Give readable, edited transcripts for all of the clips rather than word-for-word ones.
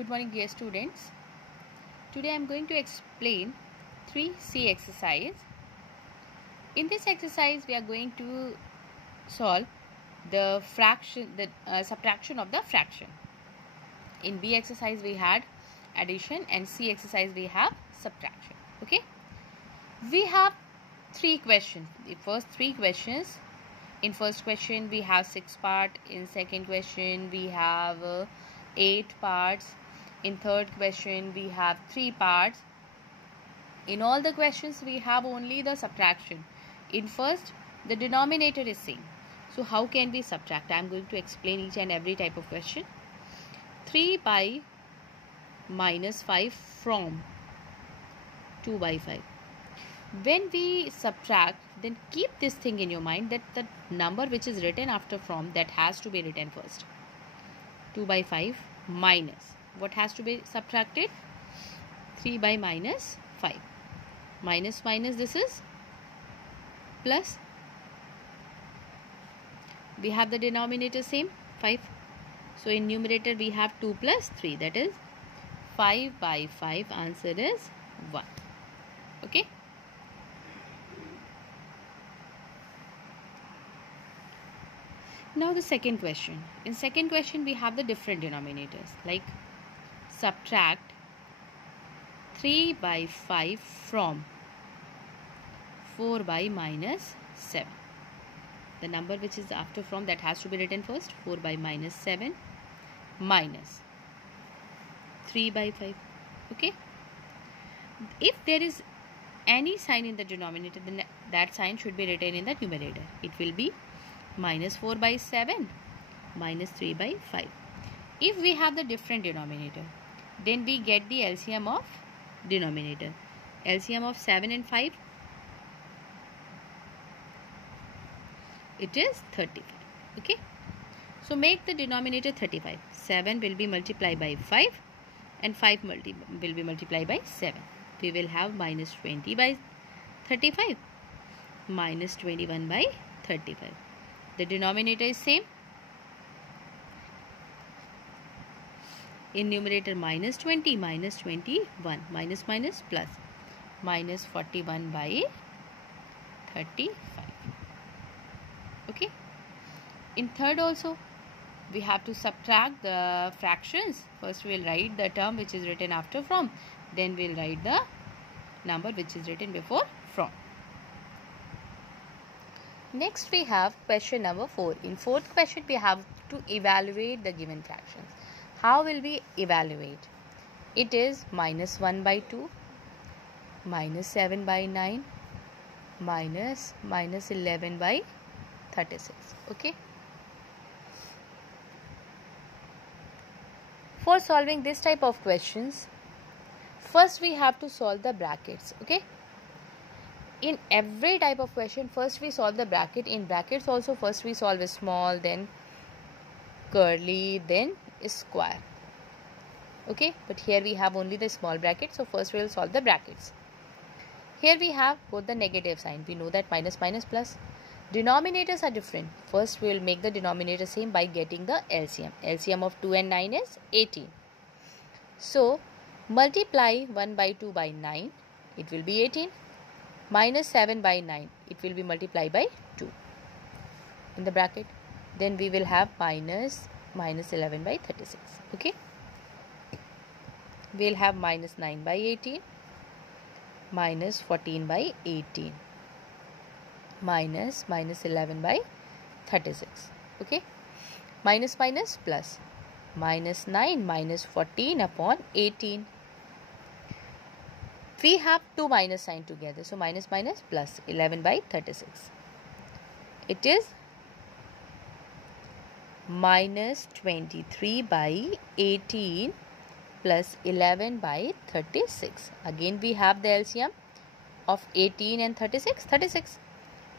Good morning, dear students. Today I am going to explain 3C exercise. In this exercise, we are going to solve the subtraction of the fraction. In B exercise, we had addition, and C exercise, we have subtraction. Okay. We have 3 questions. The first 3 questions. In first question, we have 6 parts. In second question, we have 8 parts. In third question, we have 3 parts. In all the questions, we have only the subtraction. In first, the denominator is same. So how can we subtract? I am going to explain each and every type of question. 3 by minus 5 from 2 by 5. When we subtract, then keep this thing in your mind that the number which is written after from, that has to be written first. 2 by 5 minus. What has to be subtracted? 3 by minus 5. Minus minus, this is plus. We have the denominator same, 5. So in numerator we have 2 plus 3, that is 5 by 5. Answer is 1. Okay. Now the second question. In second question we have the different denominators, like subtract 3 by 5 from 4 by minus 7. The number which is after from, that has to be written first. 4 by minus 7 minus 3 by 5. Okay. If there is any sign in the denominator, then that sign should be written in the numerator. It will be minus 4 by 7 minus 3 by 5. If we have the different denominator, then we get the LCM of denominator. LCM of 7 and 5, it is 35. Okay. So make the denominator 35. 7 will be multiplied by 5 and 5 will be multiplied by 7. We will have minus 20 by 35 minus 21 by 35. The denominator is same. In numerator minus 20 minus 21, minus minus plus, minus 41 by 35. Okay. In third also, we have to subtract the fractions. First we will write the term which is written after from, then we will write the number which is written before from. Next we have question number 4. In fourth question we have to evaluate the given fractions. How will we evaluate? It is minus 1 by 2, minus 7 by 9, minus 11 by 36. Okay. For solving this type of questions, first we have to solve the brackets. Okay. In every type of question, first we solve the bracket. In brackets also, first we solve a small, then curly, then square. Okay, but here we have only the small bracket, so first we will solve the brackets. Here we have both the negative sign. We know that minus minus plus. Denominators are different. First we will make the denominator same by getting the LCM. LCM of 2 and 9 is 18. So multiply 1 by 2 by 9, it will be 18. Minus 7 by 9, it will be multiplied by 2 in the bracket. Then we will have minus 11 by 36. Okay. We will have minus 9 by 18, minus 14 by 18, minus 11 by 36. Okay. Minus minus plus, minus 9 minus 14 upon 18. We have 2 minus sign together. So minus minus plus, 11 by 36. It is minus 23 by 18 plus 11 by 36. Again we have the LCM of 18 and 36. 36.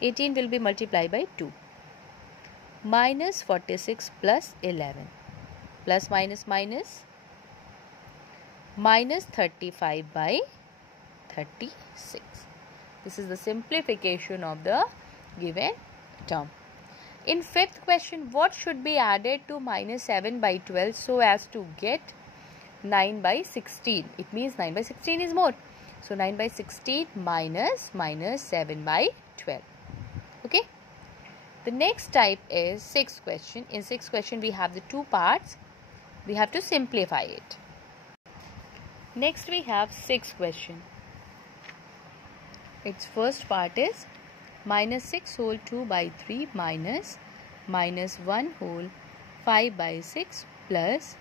18 will be multiplied by 2. Minus 46 plus 11. Plus minus minus. Minus 35 by 36. This is the simplification of the given term. In fifth question, what should be added to minus 7 by 12 so as to get 9 by 16. It means 9 by 16 is more. So 9 by 16 minus 7 by 12. Okay. The next type is sixth question. In sixth question we have the two parts. We have to simplify it. Next we have sixth question. Its first part is minus 6 whole 2 by 3 minus 1 whole 5 by 6 plus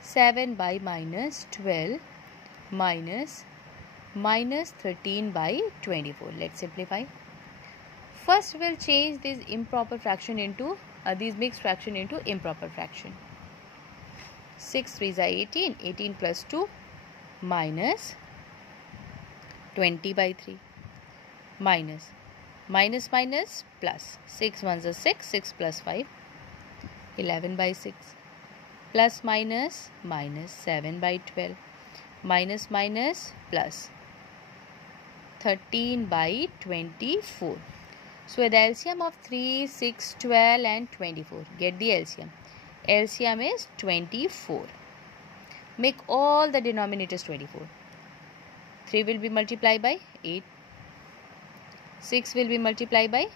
7 by minus 12 minus 13 by 24. Let's simplify. First we'll change this improper fraction into these mixed fraction into improper fraction. 6 3s are 18. 18 plus 2 minus 20 by 3 minus plus 6 1s are 6. 6 plus 5 11 by 6 plus minus 7 by 12 minus plus 13 by 24. So the LCM of 3, 6, 12 and 24. Get the LCM. LCM is 24. Make all the denominators 24. 3 will be multiplied by 8. 6 will be multiplied by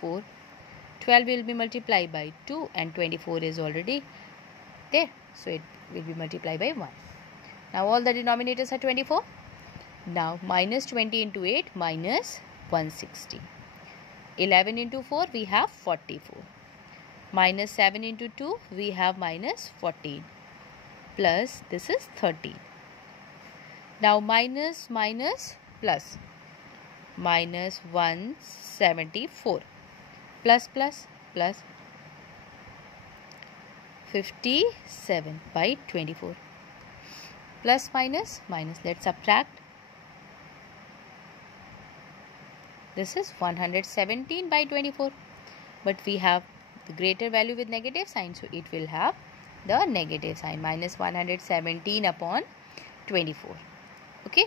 4. 12 will be multiplied by 2 and 24 is already there. So it will be multiplied by 1. Now all the denominators are 24. Now minus 20 into 8 minus 160. 11 into 4 we have 44. Minus 7 into 2 we have minus 14. Plus this is 13. Now minus plus minus 174 plus 57 by 24 plus minus let's subtract. This is 117 by 24, but we have the greater value with negative sign, so it will have the negative sign, minus 117 upon 24. Okay.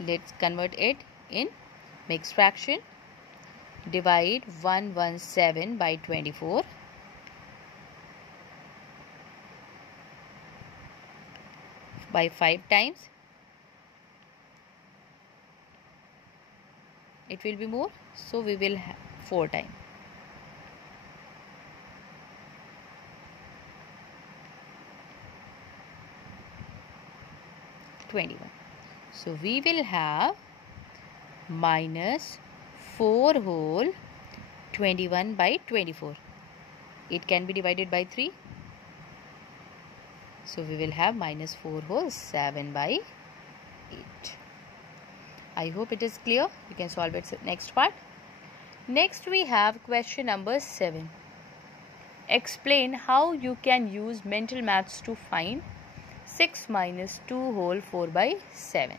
Let's convert it in mixed fraction. Divide 117 by 24. By 5 times. It will be more, so we will have 4 times. So we will have minus 4 whole 21 by 24. It can be divided by 3. So we will have minus 4 whole 7 by 8. I hope it is clear. You can solve it next part. Next we have question number 7. Explain how you can use mental maths to find 6 minus 2 whole 4 by 7.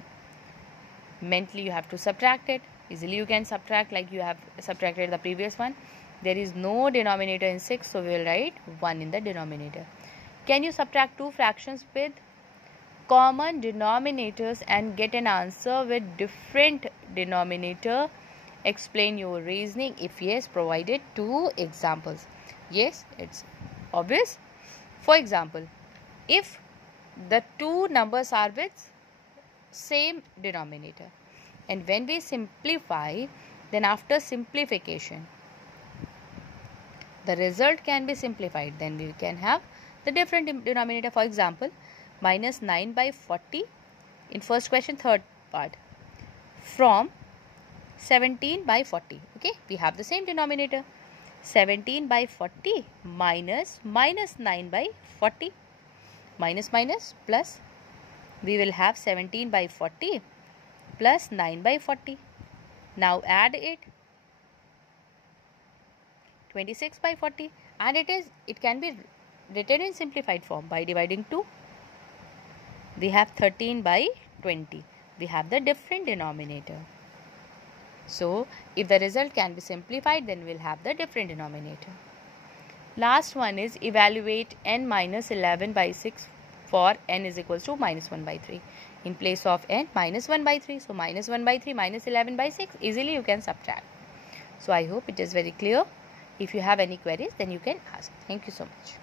Mentally you have to subtract it. Easily you can subtract like you have subtracted the previous one. There is no denominator in 6, so we will write 1 in the denominator. Can you subtract two fractions with common denominators and get an answer with different denominator? Explain your reasoning. If yes, provided 2 examples. Yes, it's obvious. For example, if the two numbers are with same denominator, and when we simplify, then after simplification the result can be simplified, then we can have the different denominator. For example, minus 9 by 40 in first question, third part, from 17 by 40. Okay, we have the same denominator. 17 by 40 minus 9 by 40. Minus plus, we will have 17 by 40 plus 9 by 40. Now add it. 26 by 40, and it can be written in simplified form by dividing 2. We have 13 by 20. We have the different denominator. So if the result can be simplified, then we'll have the different denominator. Last one is evaluate n minus 11 by 6 for n is equals to minus 1 by 3. In place of n, minus 1 by 3. So minus 1 by 3 minus 11 by 6. Easily you can subtract. So I hope it is very clear. If you have any queries, then you can ask. Thank you so much.